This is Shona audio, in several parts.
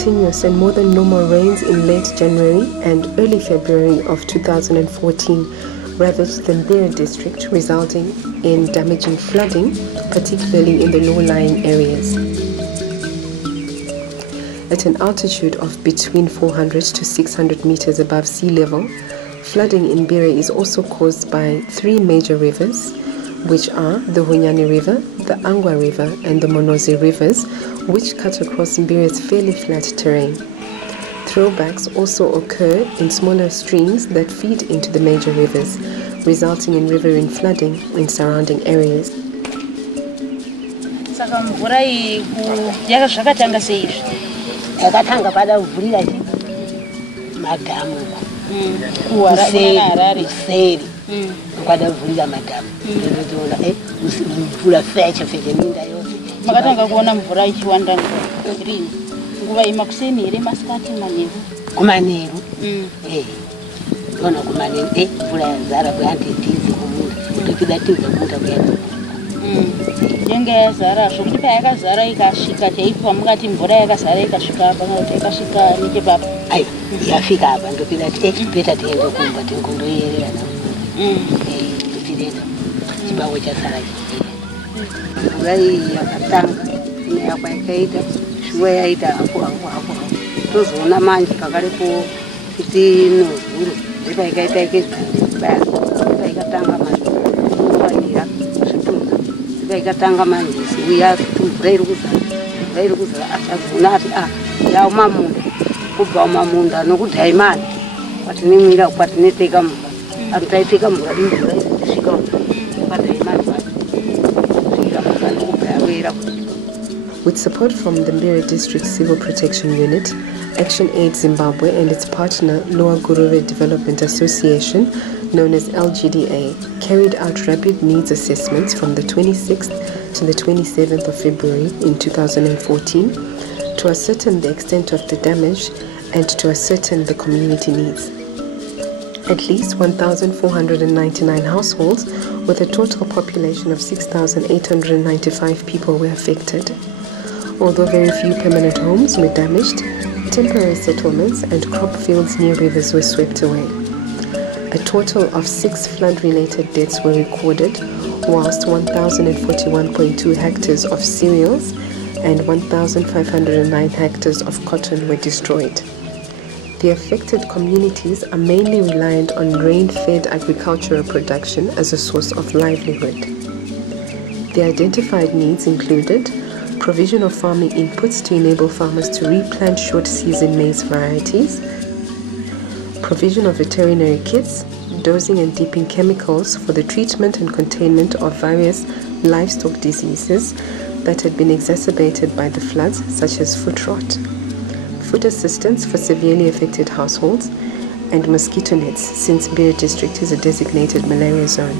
continuous and more than normal rains in late January and early February of 2014 ravaged the Mbire District, resulting in damaging flooding, particularly in the low-lying areas. At an altitude of between 400 to 600 meters above sea level, flooding in Mbire is also caused by three major rivers, which are the Hunyani River, the Angwa River, and the Monozi Rivers, which cut across Mbire's fairly flat terrain. Throwbacks also occur in smaller streams that feed into the major rivers, resulting in riverine flooding in surrounding areas. Yakatanga pada kuvhurira madhamu kuseri kwada kuvhurira madhamu ndotoona mvura feche minda yose. Makatanga kuona mvura ichiwanda rini nguva yemakuseni here masikati manheru kumanheru ndona kumanheru mvura yazara kuyanditizi kumunda kutokidatiza kumunda kuenda yenge yazara zvokuti payakazara ikasvika chaipa mungati mvura yakazara ikasvika apa kana kuti ikasvika nechepapa aiwa yafika apa ndopida ti peta tiende kumba tingondoyerera tichienda chibawo chasara mvura iyi yakatanga ine yakwaikaita shuwa yaita apo tozoona manje pakaripo titinozuro ipaikaita ikatanga manje kuvaira zvitunga ikatanga manje uya mvura iri kuzara achazoona ati yauma munda kubva mumunda nokudhaimani patinemwira patineteka mvura atitaiteka mvura dimvura isvika padhaimani svika mvura nokubva yawera. With support from the Mbire District Civil Protection Unit, ActionAid Zimbabwe and its partner Lower Gurube Development Association, known as LGDA, carried out rapid needs assessments from the 26th to the 27th of February in 2014 to ascertain the extent of the damage and to ascertain the community needs. At least 1,499 households with a total population of 6,895 people were affected. Although very few permanent homes were damaged, temporary settlements and crop fields near rivers were swept away. A total of 6 flood-related deaths were recorded, whilst 1,041.2 hectares of cereals and 1,509 hectares of cotton were destroyed. The affected communities are mainly reliant on grain-fed agricultural production as a source of livelihood. The identified needs included provision of farming inputs to enable farmers to replant short-season maize varieties, provision of veterinary kits, dosing and dipping chemicals for the treatment and containment of various livestock diseases that had been exacerbated by the floods, such as foot rot, food assistance for severely affected households, and mosquito nets, since Mbire District is a designated malaria zone.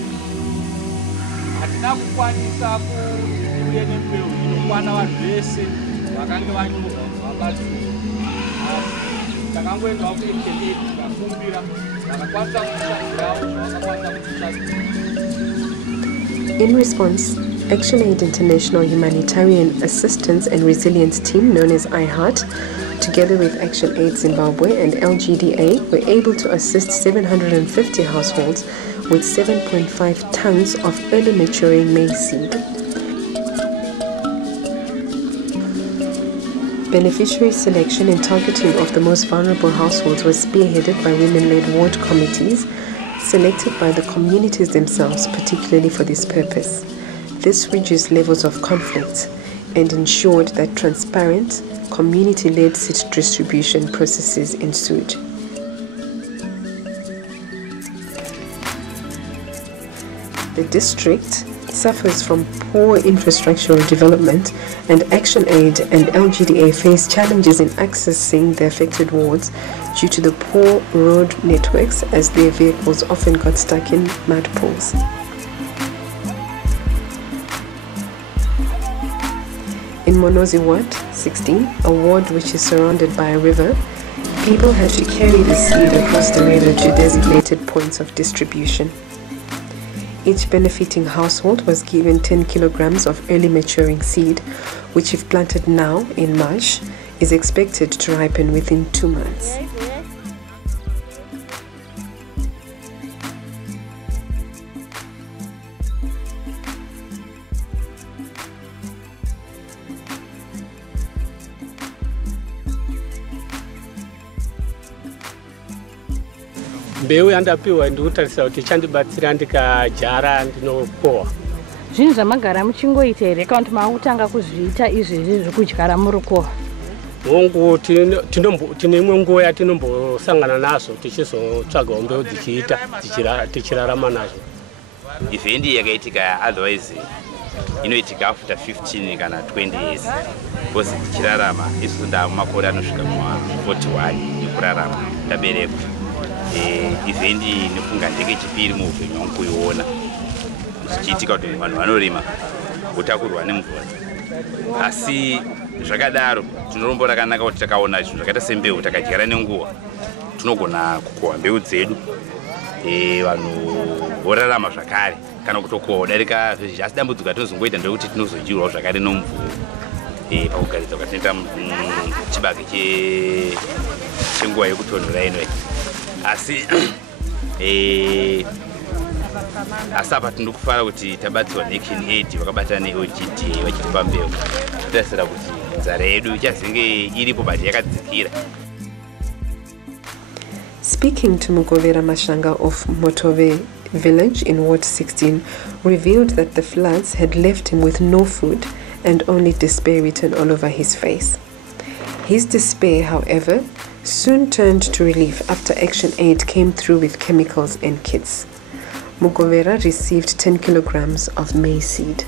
In response, ActionAid International Humanitarian Assistance and Resilience Team, known as IHEART, together with ActionAid Zimbabwe and LGDA, were able to assist 750 households with 7.5 tons of early maturing maize seed. Beneficiary selection and targeting of the most vulnerable households was spearheaded by women-led ward committees selected by the communities themselves, particularly for this purpose. This reduced levels of conflict and ensured that transparent, community-led seed distribution processes ensued. The district suffers from poor infrastructural development, and ActionAid and LGDA face challenges in accessing the affected wards due to the poor road networks, as their vehicles often got stuck in mud pools. In Monozi Ward 16, a ward which is surrounded by a river, people had to carry the seed across the river to designated points of distribution. Each benefiting household was given 10 kilograms of early maturing seed, which if planted now in March is expected to ripen within 2 months. Mbeu yandapiwa ndikutarisa kuti chandibatsira ndikajara ndinopowa. Zvinhu zvamagara muchingoita here kana kuti makutanga kuzviita izvezvi zvekudyara muri kowa? Hongu tine imwe nguva yatinombosangana nazo tichizotsvagawo mbeu dzichiita tichirarama nazvo. Ivhendi yakaitika otherwise inoitika after 15 kana 20 years. Because tichirarama isu ndamakore anosvika kuma 41 yekurarama ndaberekwa. Ivhendi inofunga ndekechipiri muupenyu hwangu kuiona. Zvichiitika kuti vanhu vanorima kutakurwa nemvura. Asi zvakadaro tinorombo rakanaka kuti takaona zvinhu zvakaita sembeu takadyara nenguva. Tinogona kukohwa mbeu dzedu. Vanhu vorarama zvakare kana kutokohwa kudarika zvezvi. Asi dambudziko ratinozongoita ndekuti tinozodyirwawo zvakare nomvura. Pakugaridza kwatinoita chibage chenguva yekutonhora inoyi. Asi apa tindikufara kuti tabatsirwa neActionAid vakabatana neOGD vachitipa mbeu. Totarisira kuti nzara yedu ichazenge iripo bati yakadzikira. Speaking to Mugovera Mashanga of Motove village in Ward 16 revealed that the floods had left him with no food and only despair written all over his face. His despair, however, soon turned to relief after ActionAid came through with chemicals and kits. Mugovera received 10 kilograms of maize seed.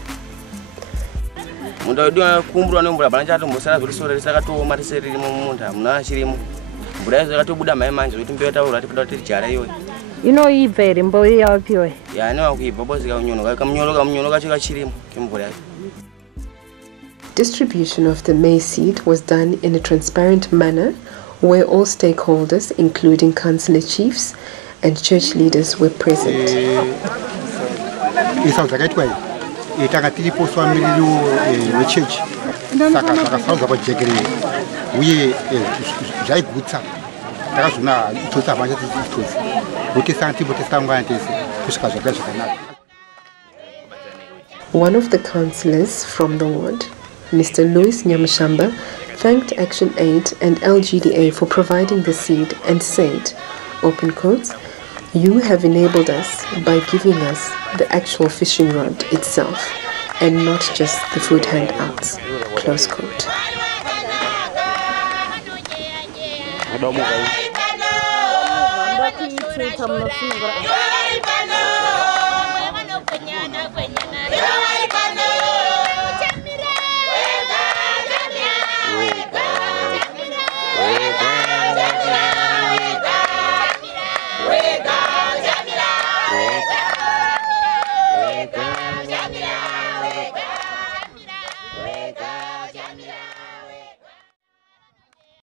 Distribution of the maize seed was done in a transparent manner where all stakeholders, including councillor chiefs and church leaders, were present. One of the councillors from the ward, Mr. Louis Nyamshamba, thanked ActionAid and LGDA for providing the seed and said, open quotes, "You have enabled us by giving us the actual fishing rod itself and not just the food handouts," close quote.